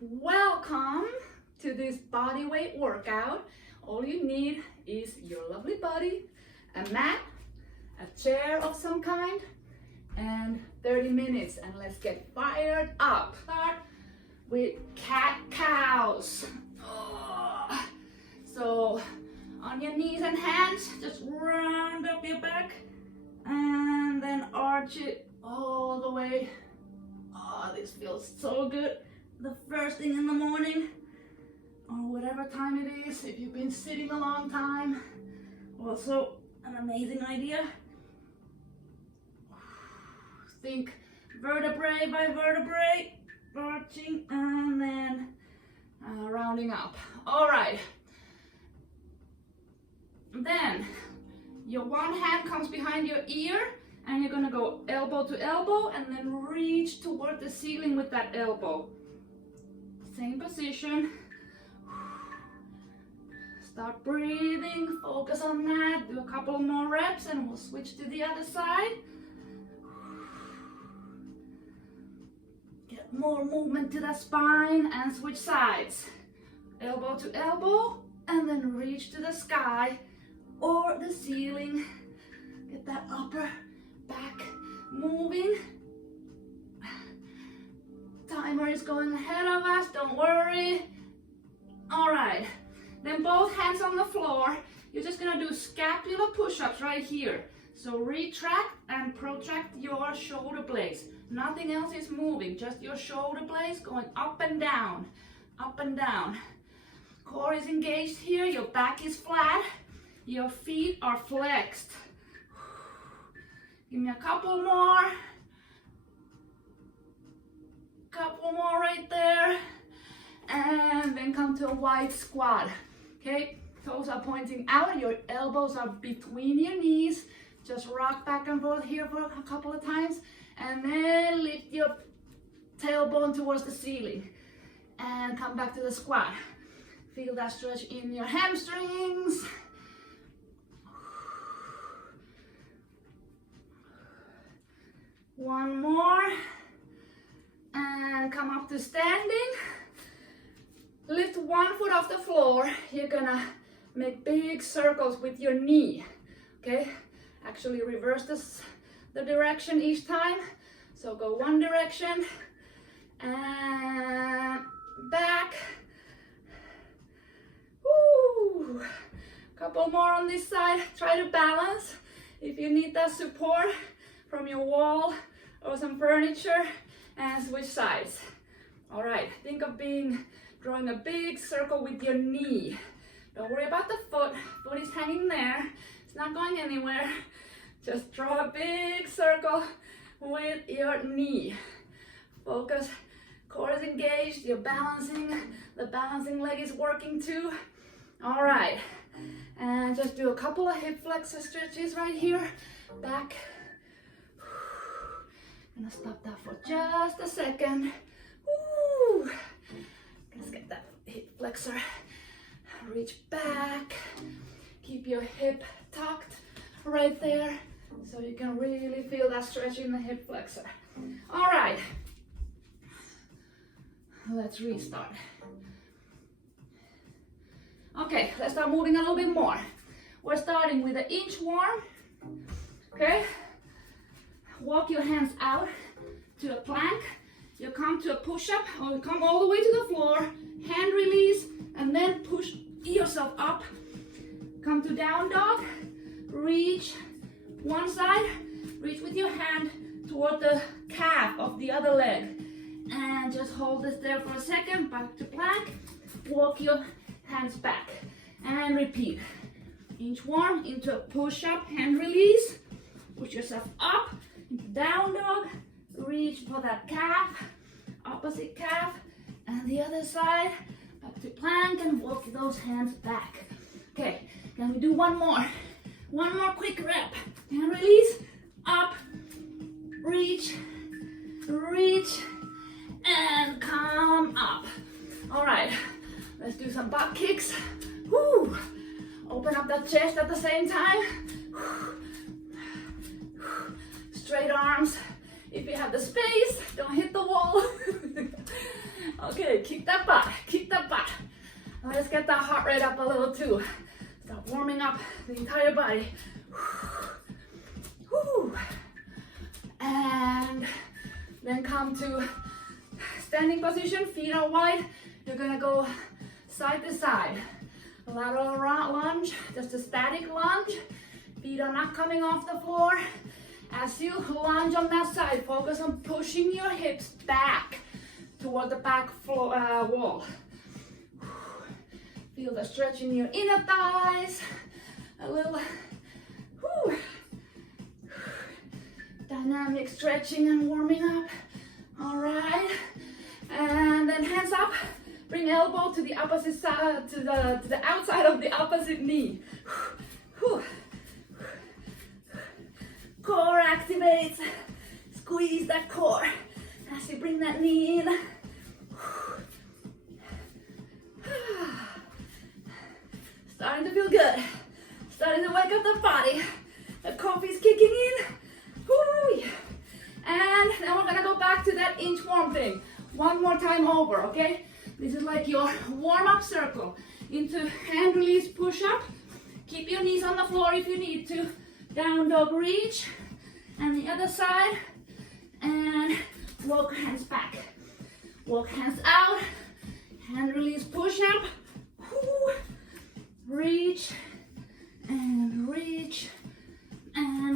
Welcome to this body weight workout. All you need is your lovely body, a mat, a chair of some kind, and 30 minutes. And let's get fired up. Start with cat-cows. So on your knees and hands, just round up your back and then arch it all the way. Oh, this feels so good. The first thing in the morning, or whatever time it is, if you've been sitting a long time, also an amazing idea. Think vertebrae by vertebrae, arching and then rounding up. All right. Then your one hand comes behind your ear and you're gonna go elbow to elbow and then reach toward the ceiling with that elbow. Same position. Start breathing, focus on that. Do a couple more reps and we'll switch to the other side. Get more movement to the spine and switch sides. Elbow to elbow and then reach to the sky or the ceiling. Get that upper back moving. Timer is going ahead of us, don't worry. All right, then both hands on the floor. You're just gonna do scapular push-ups right here. So retract and protract your shoulder blades. Nothing else is moving, just your shoulder blades going up and down, up and down. Core is engaged here, your back is flat, your feet are flexed. Give me a couple more. Couple more right there. And then come to a wide squat. Okay, toes are pointing out, your elbows are between your knees. Just rock back and forth here for a couple of times. And then lift your tailbone towards the ceiling. And come back to the squat. Feel that stretch in your hamstrings. One more. And come up to standing. Lift one foot off the floor. You're gonna make big circles with your knee. Okay? Actually reverse the direction each time. So go one direction and back. Woo. Couple more on this side. Try to balance. If you need that support from your wall or some furniture, and switch sides. All right, think of drawing a big circle with your knee. Don't worry about the foot. Foot is hanging there. It's not going anywhere. Just draw a big circle with your knee. Focus, core is engaged, you're balancing. The balancing leg is working too. All right, and just do a couple of hip flexor stretches right here. Back. Gonna stop that for just a second. Woo. Let's get that hip flexor. Reach back. Keep your hip tucked right there so you can really feel that stretch in the hip flexor. All right. Let's restart. Okay, let's start moving a little bit more. We're starting with an inchworm. Okay? Walk your hands out to a plank. You come to a push-up, or you come all the way to the floor, hand release, and then push yourself up. Come to down dog, reach one side, reach with your hand toward the calf of the other leg. And just hold this there for a second, back to plank, walk your hands back, and repeat. Inchworm into a push-up, hand release, push yourself up, down dog, reach for that calf, opposite calf, and the other side, back to plank and walk those hands back. Okay, can we do one more? One more quick rep. Hand release, up, reach, reach, and come up. All right, let's do some butt kicks. Woo. Open up that chest at the same time. Straight arms. If you have the space, don't hit the wall. Okay, kick that butt, kick that butt. Let's get that heart rate up a little too. Start warming up the entire body. Whew. And then come to standing position, feet are wide. You're gonna go side to side. Lateral lunge, just a static lunge. Feet are not coming off the floor. As you lunge on that side, focus on pushing your hips back toward the back floor, wall. Feel the stretch in your inner thighs. A little dynamic stretching and warming up. All right, and then hands up. Bring elbow to the opposite side, to the outside of the opposite knee. Core activates. Squeeze that core as you bring that knee in. Starting to feel good. Starting to wake up the body. The coffee's kicking in. Woo. And then we're gonna go back to that inchworm thing. One more time over, okay? This is like your warm-up circle. Into hand release push-up. Keep your knees on the floor if you need to. Down dog reach. And the other side. And walk hands back. Walk hands out. Hand release push-up. Reach. And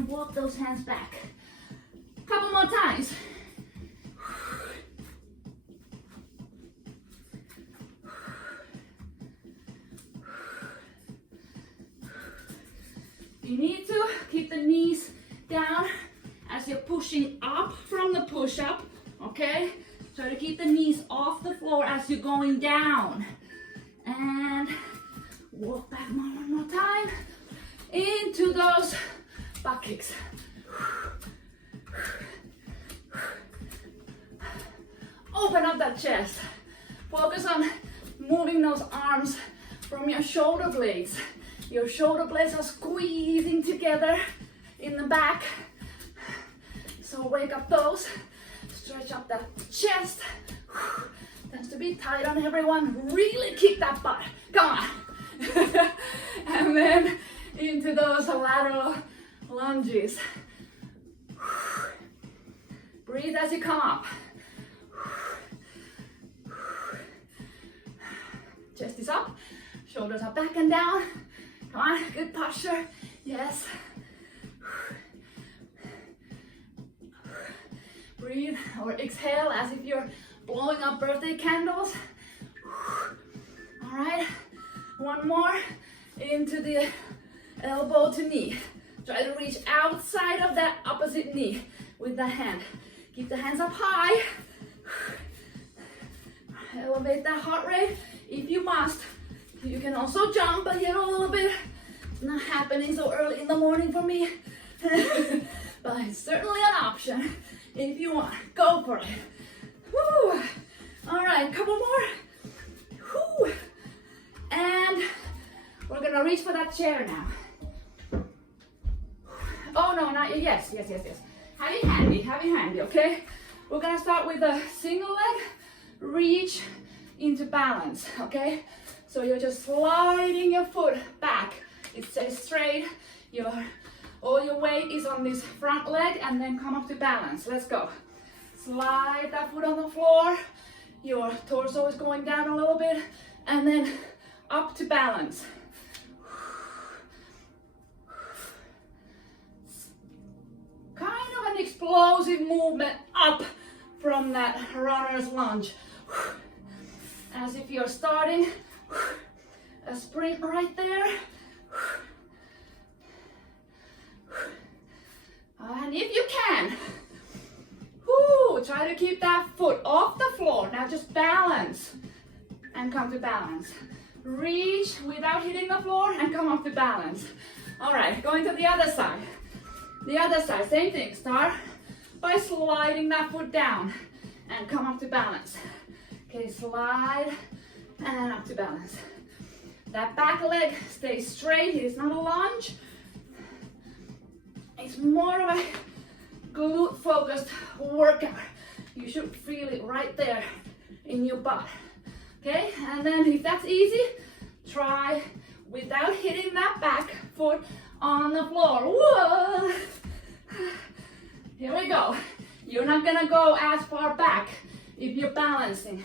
walk those hands back. Couple more times. You need to keep the knees down as you're pushing up from the push-up, okay? Try to keep the knees off the floor as you're going down. And walk back one more time into those butt kicks. Open up that chest. Focus on moving those arms from your shoulder blades. Your shoulder blades are squeezing together in the back. So wake up those. Stretch up that chest. Tends to be tight on everyone. Really kick that butt. Come on. And then into those lateral lunges. Breathe as you come up. Chest is up. Shoulders are back and down. Come on, good posture. Yes. Breathe or exhale as if you're blowing up birthday candles. All right, one more into the elbow to knee. Try to reach outside of that opposite knee with the hand. Keep the hands up high. Elevate that heart rate if you must. You can also jump a little bit. It's not happening so early in the morning for me. But it's certainly an option if you want. Go for it. Woo. All right, couple more. Woo. And we're gonna reach for that chair now. Oh no, not yet. Yes. Have it handy, okay? We're gonna start with a single leg, reach into balance, okay? So you're just sliding your foot back. It stays straight. All your weight is on this front leg and then come up to balance. Let's go. Slide that foot on the floor. Your torso is going down a little bit and then up to balance. Kind of an explosive movement up from that runner's lunge. As if you're starting a sprint right there. And if you can, try to keep that foot off the floor. Now just balance and come to balance. Reach without hitting the floor and come up to balance. All right, going to the other side. The other side, same thing. Start by sliding that foot down and come up to balance. Okay, slide and up to balance. That back leg stays straight. It's not a lunge. It's more of a glute focused workout. You should feel it right there in your butt. Okay, and then if that's easy, try without hitting that back foot on the floor. Whoa. Here we go. You're not gonna go as far back if you're balancing.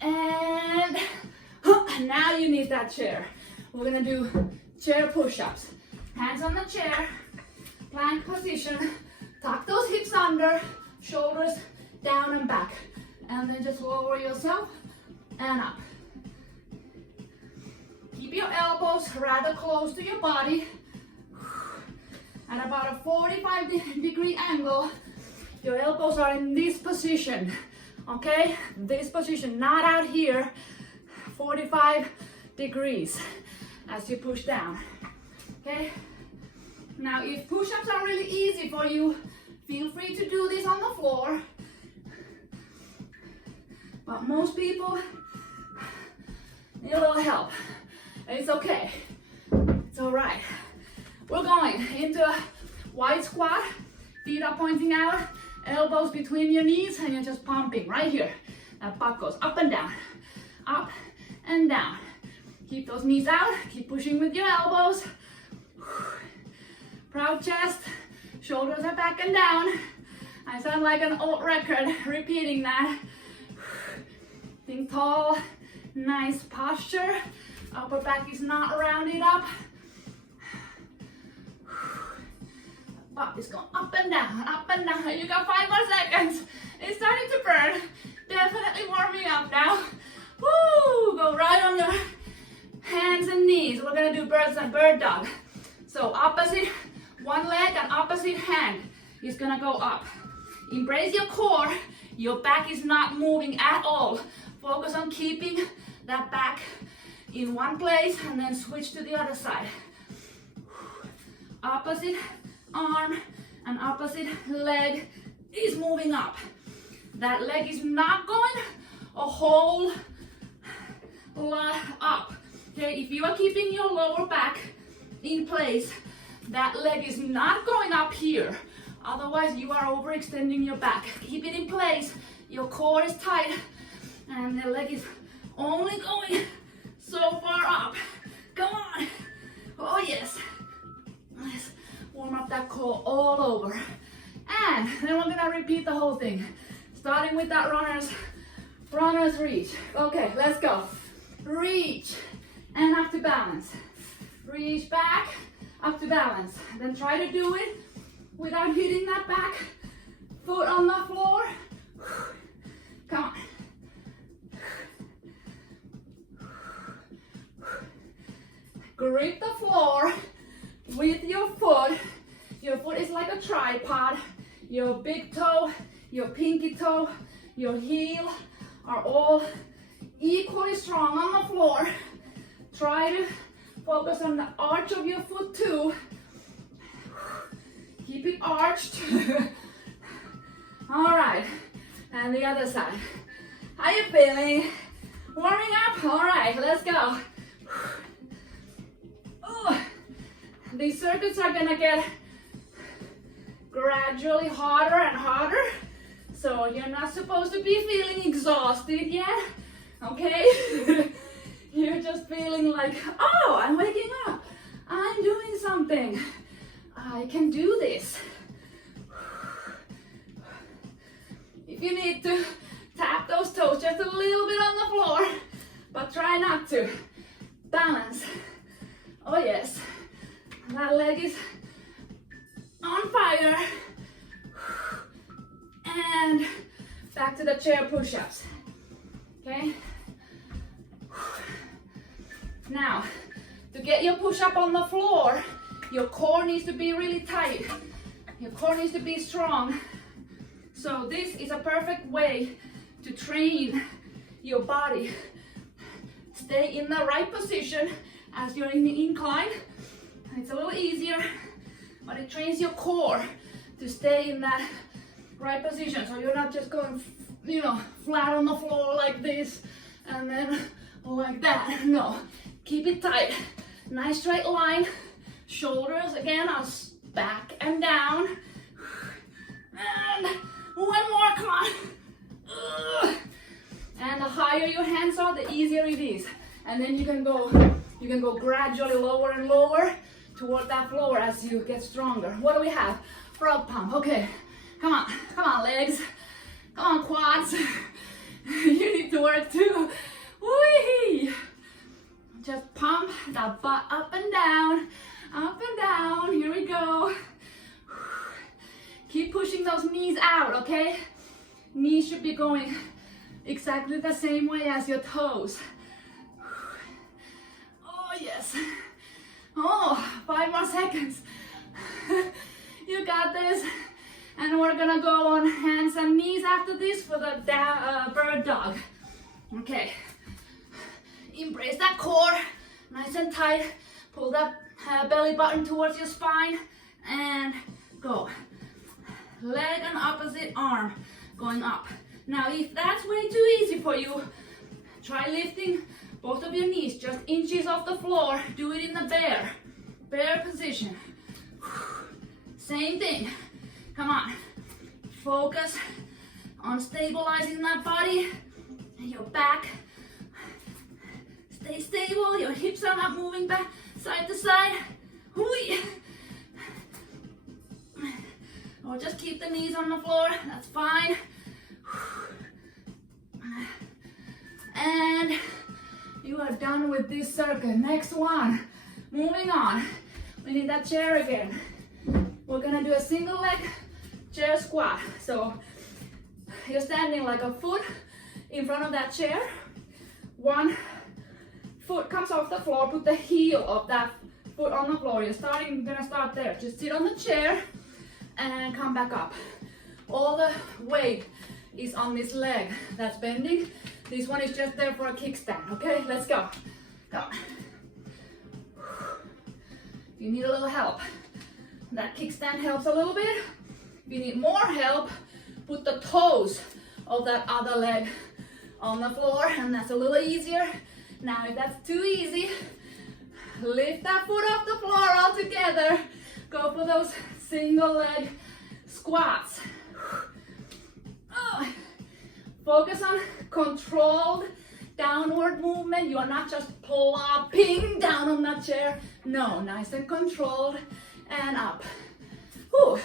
And now you need that chair. We're gonna do chair push-ups. Hands on the chair, plank position, tuck those hips under, shoulders down and back. And then just lower yourself and up. Keep your elbows rather close to your body. At about a 45-degree angle, your elbows are in this position, okay? This position, not out here, 45 degrees as you push down, okay? Now, if push-ups are really easy for you, feel free to do this on the floor. But most people need a little help. It's okay, it's all right. We're going into a wide squat, feet are pointing out, elbows between your knees, and you're just pumping right here. That butt goes up and down, up and down. Keep those knees out, keep pushing with your elbows. Proud chest, shoulders are back and down. I sound like an old record repeating that. Think tall, nice posture. Upper back is not rounded up. Butt is going up and down, up and down. You got 5 more seconds. It's starting to burn. Definitely warming up now. Woo! Go right on your hands and knees. We're gonna do bird dog. So opposite, one leg and opposite hand is gonna go up. Embrace your core. Your back is not moving at all. Focus on keeping that back in one place and then switch to the other side. Opposite arm and opposite leg is moving up. That leg is not going a whole lot up. Okay, if you are keeping your lower back in place, that leg is not going up here. Otherwise, you are overextending your back. Keep it in place. Your core is tight, and the leg is only going so far up. Come on. Oh yes. Let's warm up that core all over. And then we're gonna repeat the whole thing. Starting with that runner's reach. Okay, let's go. Reach and up to balance. Reach back, up to balance. Then try to do it without hitting that back foot on the floor. Come on. Grip the floor with your foot. Your foot is like a tripod. Your big toe, your pinky toe, your heel are all equally strong on the floor. Try to focus on the arch of your foot too. Keep it arched. All right, and the other side. How you feeling? Warming up? All right, let's go. Ooh. These circuits are gonna get gradually harder and harder. So you're not supposed to be feeling exhausted yet, okay? You're just feeling like, oh, I'm waking up. I'm doing something. I can do this. If you need to, tap those toes just a little bit on the floor, but try not to. Balance. Oh yes. That leg is on fire. And back to the chair push-ups. Okay? Now, to get your push-up on the floor, your core needs to be really tight. Your core needs to be strong. So this is a perfect way to train your body. Stay in the right position as you're in the incline. It's a little easier, but it trains your core to stay in that right position. So you're not just going, flat on the floor like this and then like that. No, keep it tight. Nice straight line. Shoulders again are back and down. And One more, come on. And the higher your hands are, the easier it is. And then you can go gradually lower and lower toward that floor as you get stronger. What do we have? Frog pump. Okay, come on legs. Come on quads. You need to work too. Whee! Just pump that butt up and down, up and down. Here we go. Keep pushing those knees out, okay? Knees should be going exactly the same way as your toes. Oh, yes. Oh, 5 more seconds. You got this. And we're gonna go on hands and knees after this for the bird dog. Okay. Embrace that core, nice and tight. Pull that belly button towards your spine and go. Leg and opposite arm going up. Now, if that's way too easy for you, try lifting both of your knees just inches off the floor. Do it in the bear position. Same thing. Come on. Focus on stabilizing that body and your back. Stay stable. Your hips are not moving back side to side. Hui. Or just keep the knees on the floor. That's fine. And you are done with this circuit. Next one. Moving on. We need that chair again. We're gonna do a single leg chair squat. So you're standing like a foot in front of that chair. One foot comes off the floor. Put the heel of that foot on the floor. You're gonna start there. Just sit on the chair and come back up. All the weight is on this leg that's bending. This one is just there for a kickstand. Okay, let's go. Go. You need a little help. That kickstand helps a little bit. If you need more help, put the toes of that other leg on the floor, and that's a little easier. Now, if that's too easy, lift that foot off the floor altogether. Go for those single leg squats. Oh. Focus on controlled downward movement. You are not just plopping down on that chair. No, nice and controlled and up. Whew.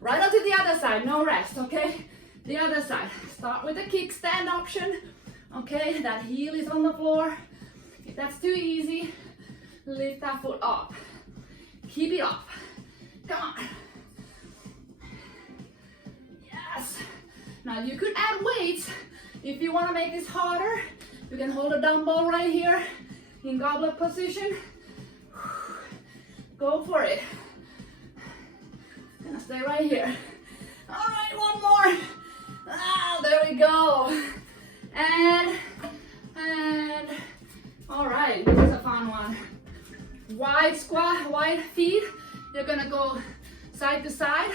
Right onto the other side, no rest, okay? The other side. Start with the kickstand option. Okay, that heel is on the floor. If that's too easy, lift that foot up. Keep it up. Come on. Yes. Now you could add weights if you want to make this harder. You can hold a dumbbell right here in goblet position. Go for it. Gonna stay right here. All right, one more. Ah, there we go. And all right, this is a fun one. Wide squat, wide feet. You're gonna go side to side.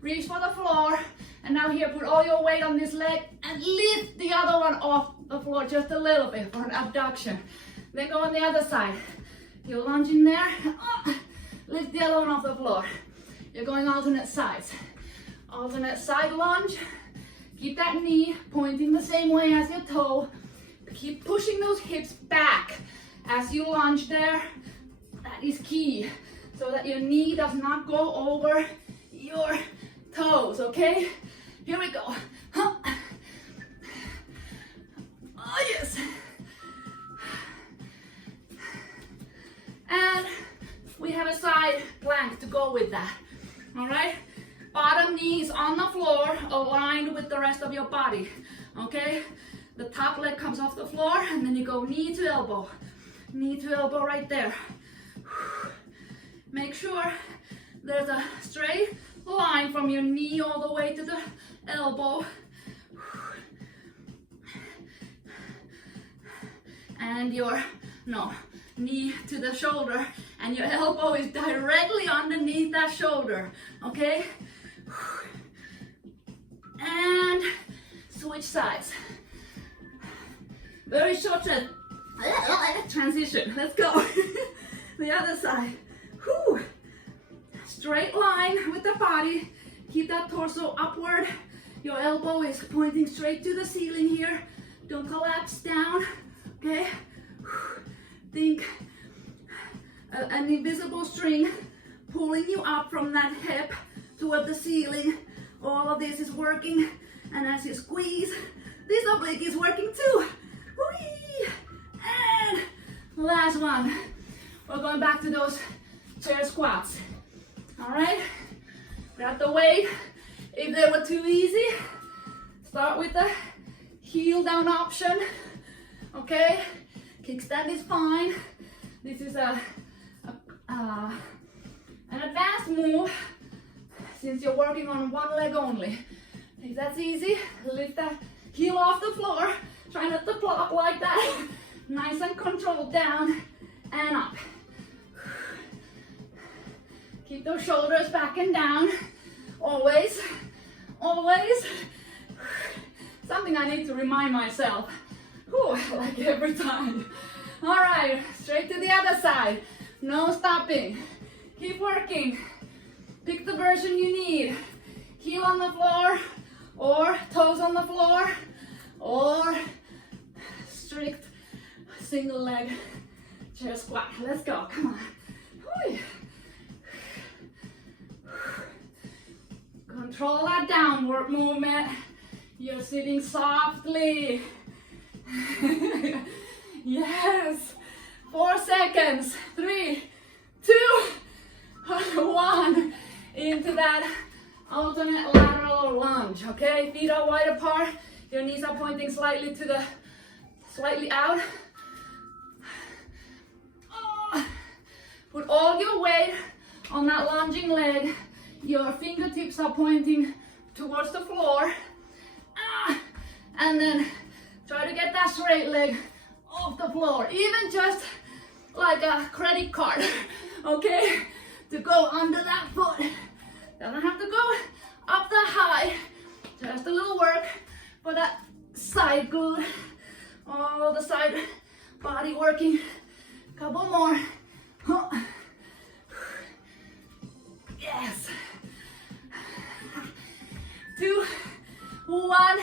Reach for the floor. And now here, put all your weight on this leg and lift the other one off the floor just a little bit for an abduction. Then go on the other side. You lunge in there, lift the other one off the floor. You're going alternate sides. Alternate side lunge. Keep that knee pointing the same way as your toe. Keep pushing those hips back as you lunge there. That is key, so that your knee does not go over your toes, okay? Here we go. Oh, yes. And we have a side plank to go with that, all right? Bottom knee is on the floor, aligned with the rest of your body, okay? The top leg comes off the floor, and then you go knee to elbow right there. Make sure there's a straight line from your knee all the way to the elbow. And your knee to the shoulder, and your elbow is directly underneath that shoulder, okay? And switch sides. Very short transition. Let's go. The other side. Whew. Straight line with the body. Keep that torso upward. Your elbow is pointing straight to the ceiling here. Don't collapse down, okay? Think an invisible string pulling you up from that hip toward the ceiling. All of this is working, and as you squeeze, this oblique is working too. Whee! And last one. We're going back to those chair squats. All right? Grab the weight. If they were too easy, start with the heel down option. Okay? Kickstand is fine. This is an advanced move since you're working on one leg only. If that's easy, lift the heel off the floor. Try not to plop like that. Nice and controlled, down and up. Keep those shoulders back and down. Always, always. Something I need to remind myself. Whew, like every time. All right, straight to the other side. No stopping. Keep working. Pick the version you need. Heel on the floor, or toes on the floor, or strict single leg chair squat. Let's go, come on. Whew. Control that downward movement. You're sitting softly. Yes. 4 seconds. 3, 2, 1. Into that alternate lateral lunge. Okay, feet are wide apart. Your knees are pointing slightly to the, slightly out. Oh. Put all your weight on that lunging leg. Your fingertips are pointing towards the floor. And then try to get that straight leg off the floor. Even just like a credit card, okay? To go under that foot. Doesn't have to go up that high. Just a little work for that side glute. All the side body working. Couple more. Yes. 2, 1,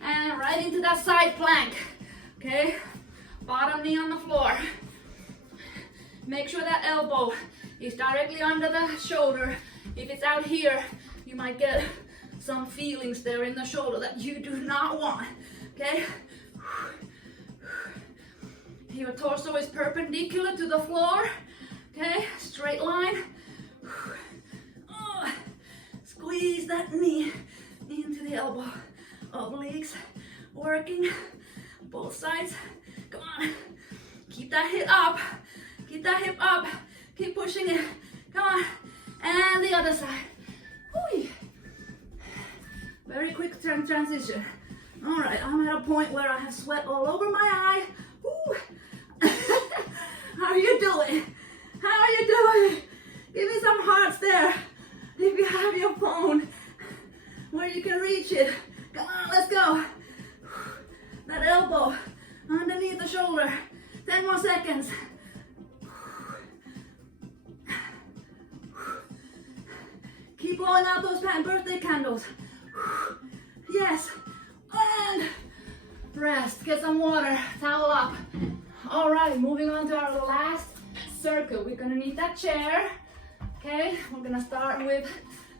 and right into that side plank. Okay, bottom knee on the floor. Make sure that elbow is directly under the shoulder. If it's out here, you might get some feelings there in the shoulder that you do not want. Okay, your torso is perpendicular to the floor. Okay, straight line. Squeeze that knee into the elbow. Obliques working both sides. Come on, keep that hip up. Keep that hip up. Keep pushing it. Come on, and the other side. Whee. Very quick transition. All right, I'm at a point where I have sweat all over my eye. How are you doing? How are you doing? Give me some hearts there. If you have your phone where you can reach it. Come on, let's go. That elbow underneath the shoulder. 10 more seconds. Keep blowing out those birthday candles. Yes. And rest. Get some water. Towel up. All right, moving on to our last circle. We're gonna need that chair. Okay, we're gonna start with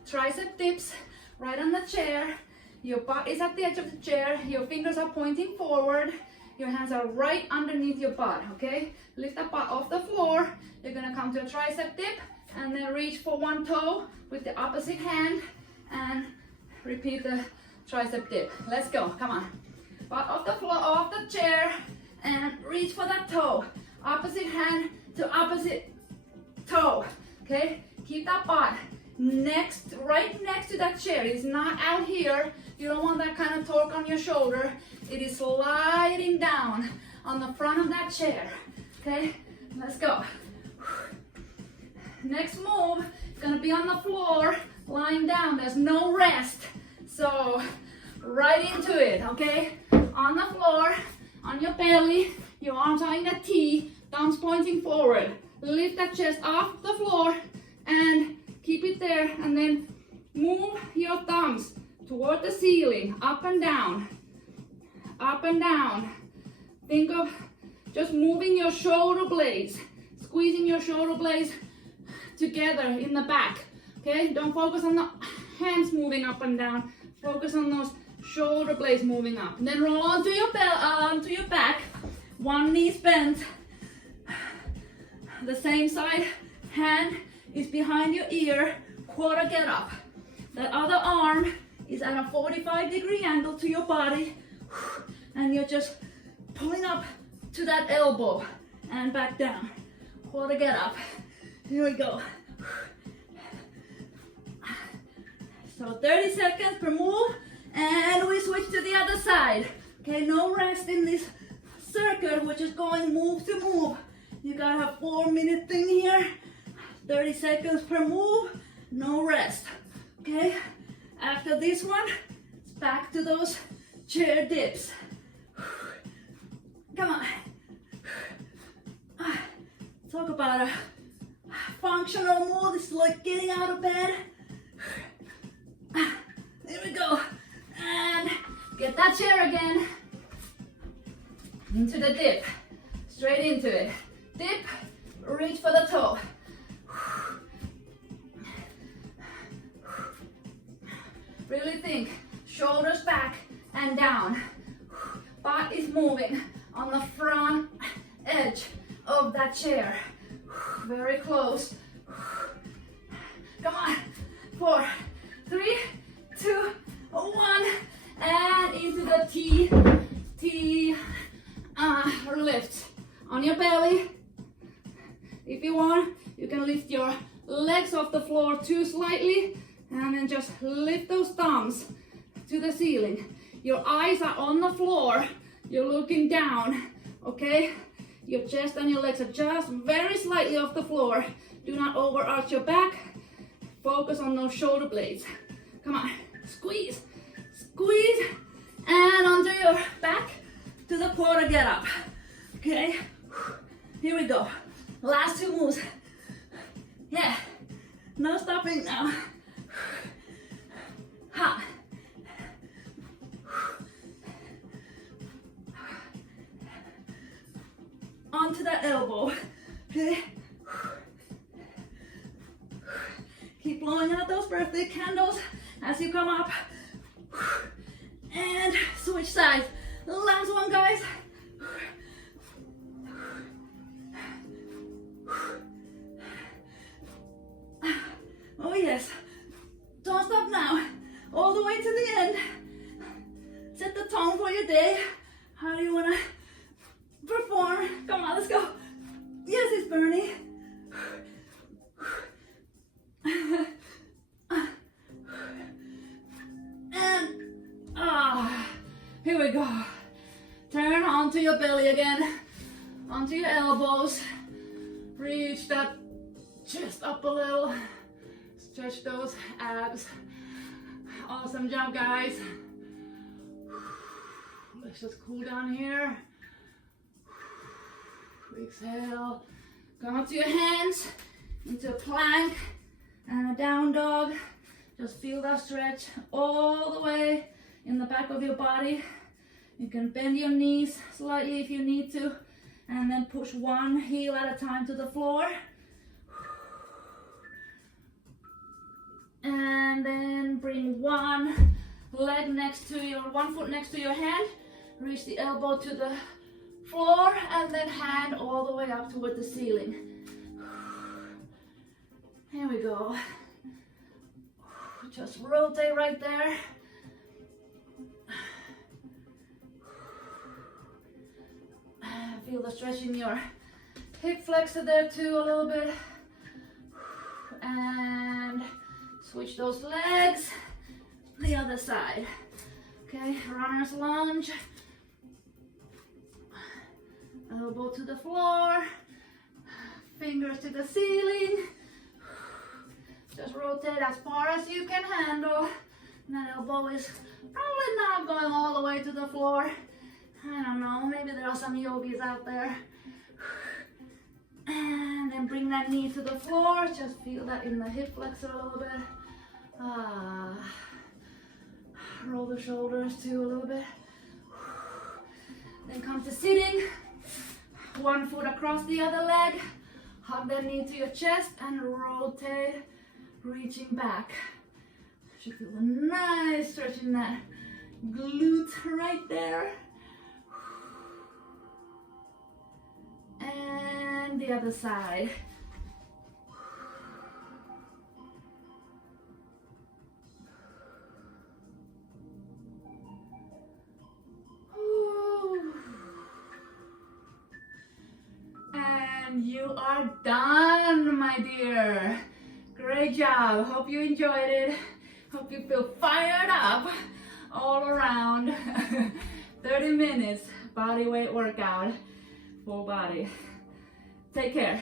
tricep dips right on the chair. Your butt is at the edge of the chair. Your fingers are pointing forward. Your hands are right underneath your butt, okay? Lift the butt off the floor. You're gonna come to a tricep dip and then reach for one toe with the opposite hand and repeat the tricep dip. Let's go, come on. Butt off the floor, off the chair, and reach for that toe. Opposite hand to opposite toe, okay? Keep that butt right next to that chair. It's not out here. You don't want that kind of torque on your shoulder. It is sliding down on the front of that chair, okay? Let's go. Next move is gonna be on the floor, lying down. There's no rest. So, right into it, okay? On the floor, on your belly, your arms are in a T, thumbs pointing forward. Lift that chest off the floor and keep it there, and then move your thumbs toward the ceiling, up and down, up and down. Think of just moving your shoulder blades, squeezing your shoulder blades together in the back. Okay, don't focus on the hands moving up and down. Focus on those shoulder blades moving up. And then roll onto your back. One knee's bent. The same side hand is behind your ear. Quarter get up. That other arm is at a 45-degree angle to your body. And you're just pulling up to that elbow and back down. Quarter get up. Here we go. So 30 seconds per move, and we switch to the other side. Okay, no rest in this circuit, which is going move to move. You got a 4-minute thing here. 30 seconds per move, no rest. Okay, after this one, it's back to those chair dips. Come on. Talk about a functional move. It's like getting out of bed. There we go. And get that chair again. Into the dip. Straight into it. Dip, reach for the toe. Really think. Shoulders back and down. Butt is moving on the front edge of that chair. Very close. Come on. 4, 3, 2, 1, and into the T lift. On your belly. If you want, you can lift your legs off the floor too slightly, and then just lift those thumbs to the ceiling. Your eyes are on the floor. You're looking down, okay? Your chest and your legs are just very slightly off the floor. Do not overarch your back. Focus on those shoulder blades. Come on, squeeze, squeeze, and onto your back to the quarter get up. Okay, here we go. Last 2 moves. Yeah, no stopping now. Ha. Onto that elbow. Okay. Keep blowing out those birthday candles as you come up. And switch sides. Last one, guys. Oh yes. Don't stop now. All the way to the end. Set the tone for your day. How do you want to perform? Come on, let's go. Yes, it's Bernie. And here we go. Turn onto your belly again, onto your elbows. Reach that chest up a little. Stretch those abs. Awesome job, guys. Let's just cool down here. Exhale. Come up to your hands into a plank and a down dog. Just feel that stretch all the way in the back of your body. You can bend your knees slightly if you need to, and then push one heel at a time to the floor. And then bring one foot next to your hand. Reach the elbow to the floor, and then hand all the way up toward the ceiling. Here we go. Just rotate right there. Feel the stretch in your hip flexor there too a little bit. And switch those legs. The other side. Okay, runner's lunge. Elbow to the floor. Fingers to the ceiling. Just rotate as far as you can handle. And that elbow is probably not going all the way to the floor. I don't know, maybe there are some yogis out there. And then bring that knee to the floor. Just feel that in the hip flexor a little bit. Roll the shoulders too a little bit. Then come to sitting. One foot across the other leg. Hug the knee to your chest and rotate, reaching back. Should feel a nice stretch in that glute right there. And the other side. And you are done, my dear. Great job. Hope you enjoyed it. Hope you feel fired up all around. 30 minutes body weight workout, full body. Take care.